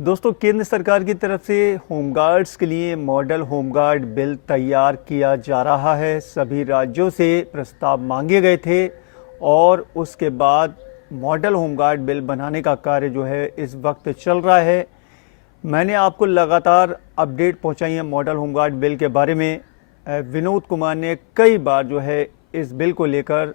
दोस्तों, केंद्र सरकार की तरफ से होमगार्ड्स के लिए मॉडल होमगार्ड बिल तैयार किया जा रहा है। सभी राज्यों से प्रस्ताव मांगे गए थे और उसके बाद मॉडल होमगार्ड बिल बनाने का कार्य जो है इस वक्त चल रहा है। मैंने आपको लगातार अपडेट पहुंचाई है मॉडल होमगार्ड बिल के बारे में। विनोद कुमार ने कई बार जो है इस बिल को लेकर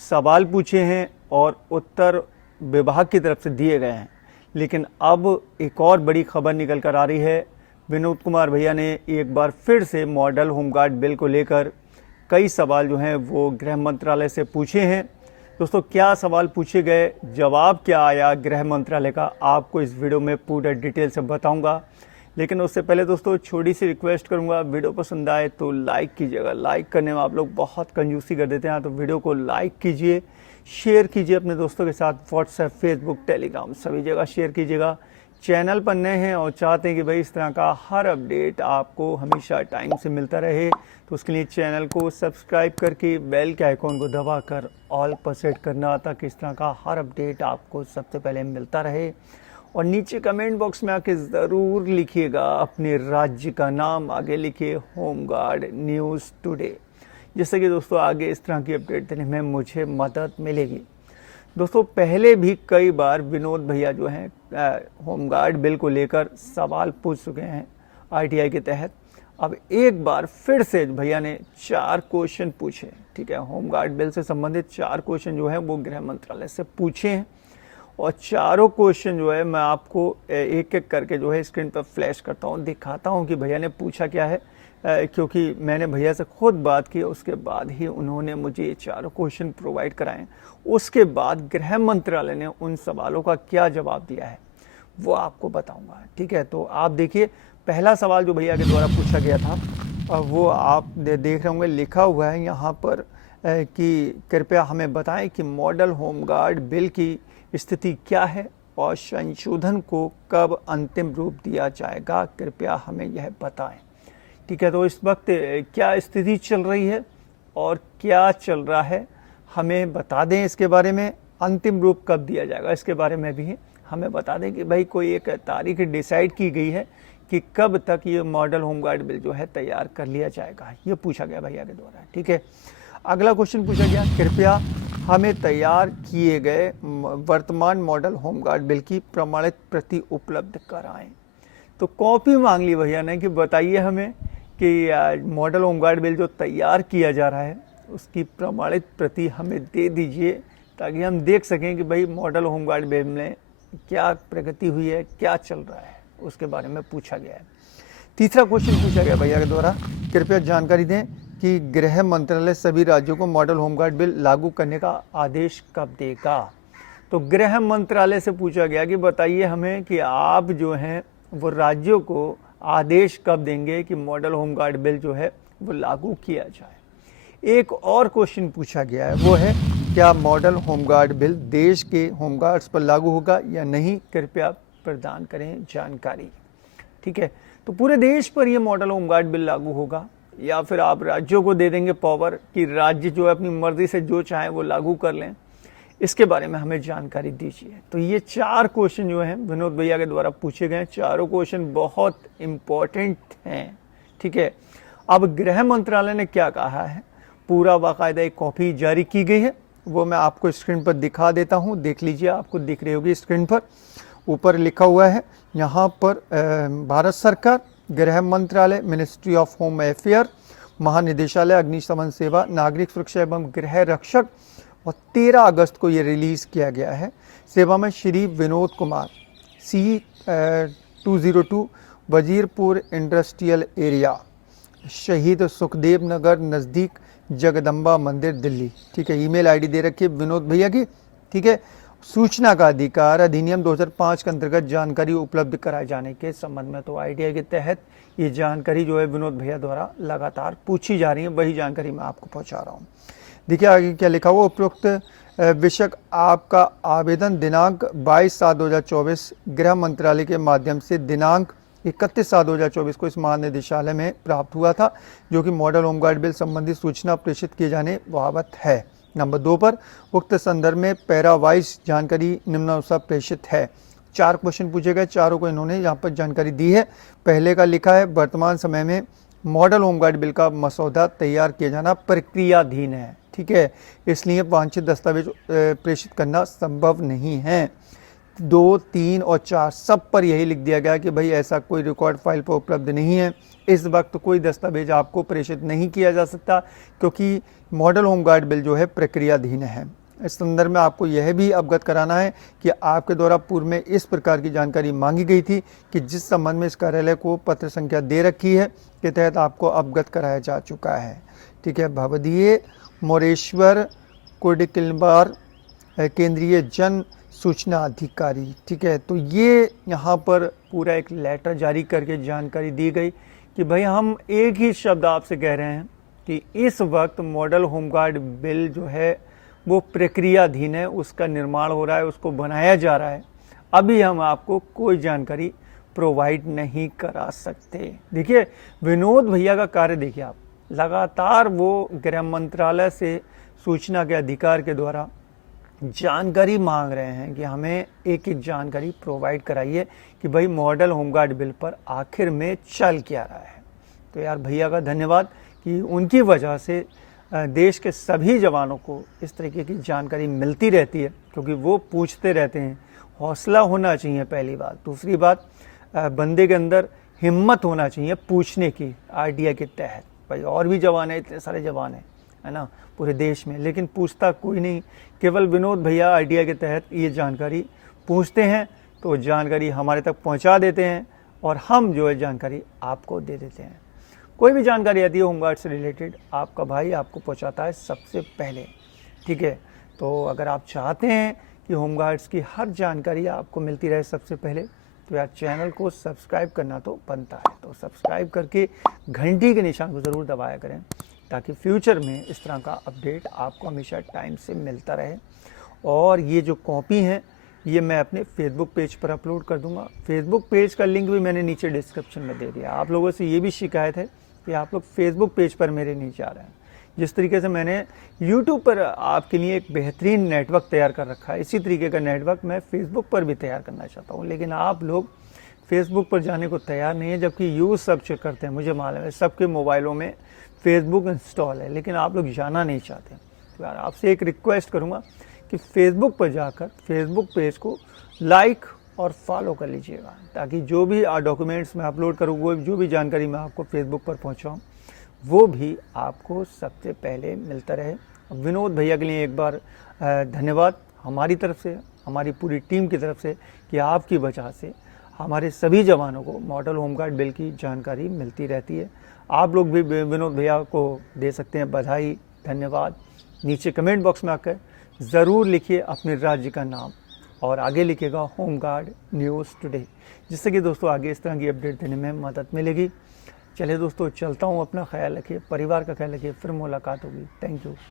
सवाल पूछे हैं और उत्तर विभाग की तरफ से दिए गए हैं, लेकिन अब एक और बड़ी खबर निकल कर आ रही है। विनोद कुमार भैया ने एक बार फिर से मॉडल होमगार्ड बिल को लेकर कई सवाल जो हैं वो गृह मंत्रालय से पूछे हैं। दोस्तों, क्या सवाल पूछे गए, जवाब क्या आया गृह मंत्रालय का, आपको इस वीडियो में पूरा डिटेल से बताऊंगा। लेकिन उससे पहले दोस्तों छोटी सी रिक्वेस्ट करूंगा, वीडियो पसंद आए तो लाइक कीजिएगा। लाइक करने में आप लोग बहुत कंजूसी कर देते हैं, तो वीडियो को लाइक कीजिए, शेयर कीजिए अपने दोस्तों के साथ, व्हाट्सएप, फेसबुक, टेलीग्राम सभी जगह शेयर कीजिएगा। चैनल पर नए हैं और चाहते हैं कि भाई इस तरह का हर अपडेट आपको हमेशा टाइम से मिलता रहे, तो उसके लिए चैनल को सब्सक्राइब करके बेल के आइकॉन को दबाकर ऑल पर सेट करना, ताकि इस तरह का हर अपडेट आपको सबसे पहले मिलता रहे। और नीचे कमेंट बॉक्स में आके ज़रूर लिखिएगा अपने राज्य का नाम, आगे लिखिए होमगार्ड न्यूज़ टुडे, जिससे कि दोस्तों आगे इस तरह की अपडेट देने में मुझे मदद मिलेगी। दोस्तों, पहले भी कई बार विनोद भैया जो हैं होमगार्ड बिल को लेकर सवाल पूछ चुके हैं आरटीआई के तहत। अब एक बार फिर से भैया ने 4 क्वेश्चन पूछे, ठीक है, होमगार्ड बिल से संबंधित 4 क्वेश्चन जो है वो गृह मंत्रालय से पूछे हैं। और चारों क्वेश्चन जो है मैं आपको एक एक करके जो है स्क्रीन पर फ्लैश करता हूँ, दिखाता हूँ कि भैया ने पूछा क्या है, क्योंकि मैंने भैया से खुद बात की, उसके बाद ही उन्होंने मुझे ये चारों क्वेश्चन प्रोवाइड कराएं। उसके बाद गृह मंत्रालय ने उन सवालों का क्या जवाब दिया है वो आपको बताऊंगा, ठीक है। तो आप देखिए, पहला सवाल जो भैया के द्वारा पूछा गया था वो आप देख रहे होंगे, लिखा हुआ है यहाँ पर कि कृपया हमें बताएं कि मॉडल होमगार्ड बिल की स्थिति क्या है और संशोधन को कब अंतिम रूप दिया जाएगा, कृपया हमें यह बताएं, ठीक है। तो इस वक्त क्या स्थिति चल रही है और क्या चल रहा है हमें बता दें। इसके बारे में अंतिम रूप कब दिया जाएगा इसके बारे में भी हमें बता दें कि भाई कोई एक तारीख डिसाइड की गई है कि कब तक ये मॉडल होमगार्ड बिल जो है तैयार कर लिया जाएगा, ये पूछा गया भैया के द्वारा, ठीक है। अगला क्वेश्चन पूछा गया, कृपया हमें तैयार किए गए वर्तमान मॉडल होमगार्ड बिल की प्रमाणित प्रति उपलब्ध कराएं। तो कॉपी मांग ली भैया ने कि बताइए हमें कि मॉडल होमगार्ड बिल जो तैयार किया जा रहा है उसकी प्रमाणित प्रति हमें दे दीजिए, ताकि हम देख सकें कि भाई मॉडल होमगार्ड बिल में क्या प्रगति हुई है, क्या चल रहा है, उसके बारे में पूछा गया है। तीसरा क्वेश्चन पूछा गया भैया के द्वारा, कृपया जानकारी दें कि गृह मंत्रालय सभी राज्यों को मॉडल होमगार्ड बिल लागू करने का आदेश कब देगा। तो गृह मंत्रालय से पूछा गया कि बताइए हमें कि आप जो हैं वो राज्यों को आदेश कब देंगे कि मॉडल होमगार्ड बिल जो है वो लागू किया जाए। एक और क्वेश्चन पूछा गया है, वो है क्या मॉडल होमगार्ड बिल देश के होमगार्ड्स पर लागू होगा या नहीं, कृपया प्रदान करें जानकारी, ठीक है। तो पूरे देश पर ये मॉडल होमगार्ड बिल लागू होगा या फिर आप राज्यों को दे देंगे पावर कि राज्य जो है अपनी मर्जी से जो चाहे वो लागू कर लें, इसके बारे में हमें जानकारी दीजिए। तो ये 4 क्वेश्चन जो हैं विनोद भैया के द्वारा पूछे गए हैं। चारों क्वेश्चन बहुत इम्पोर्टेंट हैं, ठीक है। अब गृह मंत्रालय ने क्या कहा है, पूरा बाकायदा एक कॉपी जारी की गई है, वो मैं आपको स्क्रीन पर दिखा देता हूँ, देख लीजिए, आपको दिख रही होगी स्क्रीन पर। ऊपर लिखा हुआ है यहाँ पर भारत सरकार, गृह मंत्रालय, मिनिस्ट्री ऑफ होम अफेयर, महानिदेशालय अग्निशमन सेवा, नागरिक सुरक्षा एवं गृह रक्षक, और 13 अगस्त को ये रिलीज़ किया गया है। सेवा में Shri Vinod Kumar, C202 Wazirpur industrial area, शहीद सुखदेव नगर नज़दीक जगदम्बा मंदिर, दिल्ली, ठीक है। ईमेल आईडी दे रखी है विनोद भैया की, ठीक है। सूचना का अधिकार अधिनियम 2005 के अंतर्गत जानकारी उपलब्ध कराए जाने के संबंध में, तो आईटीआई के तहत ये जानकारी जो है विनोद भैया द्वारा लगातार पूछी जा रही है, वही जानकारी मैं आपको पहुंचा रहा हूँ। देखिए आगे क्या लिखा हुआ, उपरोक्त विषयक आपका आवेदन दिनांक 22/7/2024 गृह मंत्रालय के माध्यम से दिनांक 31/7/2024 को इस महानिदेशालय में प्राप्त हुआ था, जो कि मॉडल होमगार्ड बिल संबंधी सूचना प्रेषित किए जाने बाबत है। नंबर 2 पर उक्त संदर्भ में पैरावाइज जानकारी निम्नानुसार प्रेषित है। 4 क्वेश्चन पूछे गए, चारों को इन्होंने यहाँ पर जानकारी दी है। पहले का लिखा है वर्तमान समय में मॉडल होमगार्ड बिल का मसौदा तैयार किया जाना प्रक्रियाधीन है, ठीक है, इसलिए वांछित दस्तावेज प्रेषित करना संभव नहीं है। 2, 3 और 4 सब पर यही लिख दिया गया कि भाई ऐसा कोई रिकॉर्ड फाइल पर उपलब्ध नहीं है, इस वक्त कोई दस्तावेज आपको प्रेषित नहीं किया जा सकता क्योंकि मॉडल होमगार्ड बिल जो है प्रक्रियाधीन है। इस संदर्भ में आपको यह भी अवगत कराना है कि आपके द्वारा पूर्व में इस प्रकार की जानकारी मांगी गई थी कि जिस संबंध में इस कार्यालय को पत्र संख्या दे रखी है के तहत आपको अवगत कराया जा चुका है, ठीक है। भवदीय मोरेश्वर कोडिकलबार केंद्रीय जन सूचना अधिकारी, ठीक है। तो ये यहाँ पर पूरा एक लेटर जारी करके जानकारी दी गई कि भाई हम एक ही शब्द आपसे कह रहे हैं कि इस वक्त मॉडल होमगार्ड बिल जो है वो प्रक्रियाधीन है, उसका निर्माण हो रहा है, उसको बनाया जा रहा है, अभी हम आपको कोई जानकारी प्रोवाइड नहीं करा सकते। देखिए विनोद भैया का कार्य देखिए आप, लगातार वो गृह मंत्रालय से सूचना के अधिकार के द्वारा जानकारी मांग रहे हैं कि हमें एक एक जानकारी प्रोवाइड कराइए कि भाई मॉडल होमगार्ड बिल पर आखिर में चल क्या रहा है। तो यार भैया का धन्यवाद कि उनकी वजह से देश के सभी जवानों को इस तरीके की जानकारी मिलती रहती है, क्योंकि वो पूछते रहते हैं। हौसला होना चाहिए पहली बात, दूसरी बात बंदे के अंदर हिम्मत होना चाहिए पूछने की आरटीआई के तहत। भाई और भी जवान है, इतने सारे जवान है ना पूरे देश में, लेकिन पूछता कोई नहीं, केवल विनोद भैया आरटीआई के तहत ये जानकारी पूछते हैं, तो जानकारी हमारे तक पहुंचा देते हैं और हम जो है जानकारी आपको दे देते हैं। कोई भी जानकारी आती है होमगार्ड से रिलेटेड, आपका भाई आपको पहुंचाता है सबसे पहले, ठीक है। तो अगर आप चाहते हैं कि होमगार्ड्स की हर जानकारी आपको मिलती रहे सबसे पहले, तो यार चैनल को सब्सक्राइब करना तो बनता है। तो सब्सक्राइब करके घंटी के निशान को ज़रूर दबाया करें ताकि फ्यूचर में इस तरह का अपडेट आपको हमेशा टाइम से मिलता रहे। और ये जो कॉपी है ये मैं अपने फेसबुक पेज पर अपलोड कर दूंगा। फेसबुक पेज का लिंक भी मैंने नीचे डिस्क्रिप्शन में दे दिया। आप लोगों से ये भी शिकायत है कि आप लोग फेसबुक पेज पर मेरे नहीं जा रहे हैं। जिस तरीके से मैंने यूट्यूब पर आपके लिए एक बेहतरीन नेटवर्क तैयार कर रखा है, इसी तरीके का नेटवर्क मैं फेसबुक पर भी तैयार करना चाहता हूँ, लेकिन आप लोग फेसबुक पर जाने को तैयार नहीं है, जबकि यूज़ सब करते हैं। मुझे मालूम है सबके मोबाइलों में फेसबुक इंस्टॉल है, लेकिन आप लोग जाना नहीं चाहते। तो यार आपसे एक रिक्वेस्ट करूँगा कि फेसबुक पर जाकर फेसबुक पेज को लाइक और फॉलो कर लीजिएगा, ताकि जो भी डॉक्यूमेंट्स मैं अपलोड करूँ, वो जो भी जानकारी मैं आपको फेसबुक पर पहुँचाऊँ, वो भी आपको सबसे पहले मिलता रहे। विनोद भैया के लिए एक बार धन्यवाद हमारी तरफ से, हमारी पूरी टीम की तरफ से, कि आपकी वजह से हमारे सभी जवानों को मॉडल होमगार्ड बिल की जानकारी मिलती रहती है। आप लोग भी विनोद भैया को दे सकते हैं बधाई, धन्यवाद। नीचे कमेंट बॉक्स में आकर ज़रूर लिखिए अपने राज्य का नाम और आगे लिखिएगा होमगार्ड न्यूज़ टुडे, जिससे कि दोस्तों आगे इस तरह की अपडेट देने में मदद मिलेगी। चलिए दोस्तों चलता हूँ, अपना ख्याल रखिए, परिवार का ख्याल रखिए, फिर मुलाकात होगी। Thank you.